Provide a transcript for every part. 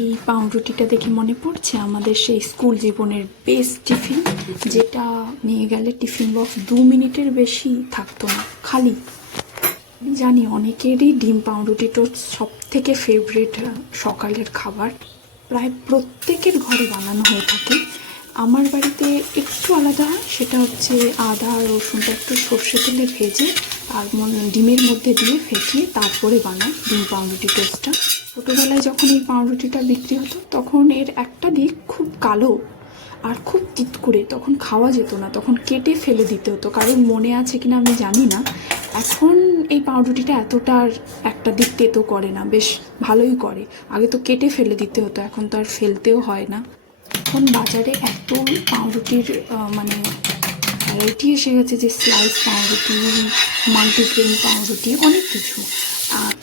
এই পাউরুটিটা দেখে মনে পড়ছে আমাদের সেই স্কুল জীবনের বেস্ট টিফিন, যেটা নিয়ে গেলে টিফিন বক্স 2 মিনিটের বেশি থাকতো না খালি। আমি জানি অনেকেরই ডিম পাউরুটি টোস্ট সব থেকে ফেভারিট সকালের খাবার, প্রায় প্রত্যেকের ঘরে বানানো হয়ে থাকে। আমার বাড়িতে একটু আলাদা হয়, সেটা হচ্ছে আদা রসুনটা একটু সর্ষে তেলে ভেজে আর ডিমের মধ্যে দিয়ে ফেটিয়ে তারপরে বানায় ডিম পাউরুটি টোস্টটা। ছোটোবেলায় যখন এই পাউরুটিটা বিক্রি হতো তখন এর একটা দিক খুব কালো আর খুব তিত করে, তখন খাওয়া যেত না, তখন কেটে ফেলে দিতে হতো। কারণ মনে আছে কিনা আমি জানি না, এখন এই পাউরুটিটা এতটা আর একটা দিক তেতো করে না, বেশ ভালোই করে। আগে তো কেটে ফেলে দিতে হতো, এখন তো আর ফেলতেও হয় না। এখন বাজারে এত পাউরুটির মানে ভ্যারাইটি এসে গেছে, যে স্লাইস পাউরুটি, মাল্টিগ্রেন পাউরুটি, অনেক কিছু।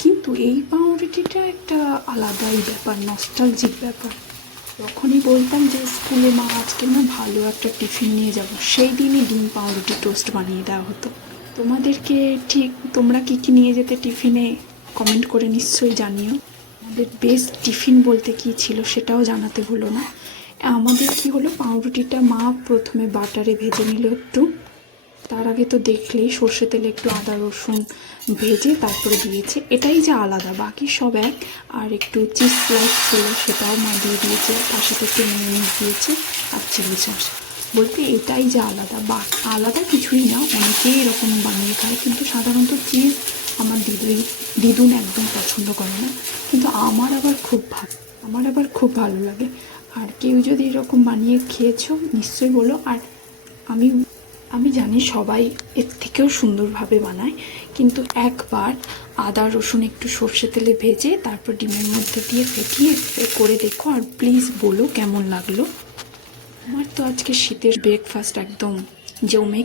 কিন্তু এই পাউরুটিটা একটা আলাদাই ব্যাপার, নস্টালজিক ব্যাপার। যখনই বলতাম যে স্কুলে মা আজকে না ভালো একটা টিফিন নিয়ে যাব, সেই দিনই ডিম পাউরুটি টোস্ট বানিয়ে দেওয়া হতো। তোমাদেরকে ঠিক তোমরা কী কী নিয়ে যেতে টিফিনে কমেন্ট করে নিশ্চয়ই জানিও। আমাদের বেস্ট টিফিন বলতে কী ছিল সেটাও জানাতে হলো না। আমাদের কি হলো, পাউরুটিটা মা প্রথমে বাটারে ভেজে নিল একটু, তার আগে তো দেখলেই সর্ষে তেলে একটু আদা রসুন ভেজে তারপরে দিয়েছে, এটাই যে আলাদা, বাকি সব এক। আর একটু চিজ স্লাইস ছিল, সেটাও মা দিয়ে দিয়েছে, তার সাথে একটু মেয়োনিজ দিয়েছে আর চিলি সস। বলতে এটাই যে আলাদা, বা আলাদা কিছুই না, অনেকেই এরকম বানিয়ে খায়, কিন্তু সাধারণত চিজ আমার দিদুন একদম পছন্দ করে না, কিন্তু আমার আবার খুব ভালো লাগে। আর কেউ যদি এরকম বানিয়ে খেয়েছো নিশ্চয়ই বলো। আর আমি জানি সবাই এর থেকেও সুন্দরভাবে বানায়, কিন্তু একবার আদা রসুন একটু সর্ষে তেলে ভেজে তারপর ডিমের মধ্যে দিয়ে ফেটিয়ে করে দেখো, আর প্লিজ বলো কেমন লাগলো। আমার তো আজকে শীতের ব্রেকফাস্ট একদম জমে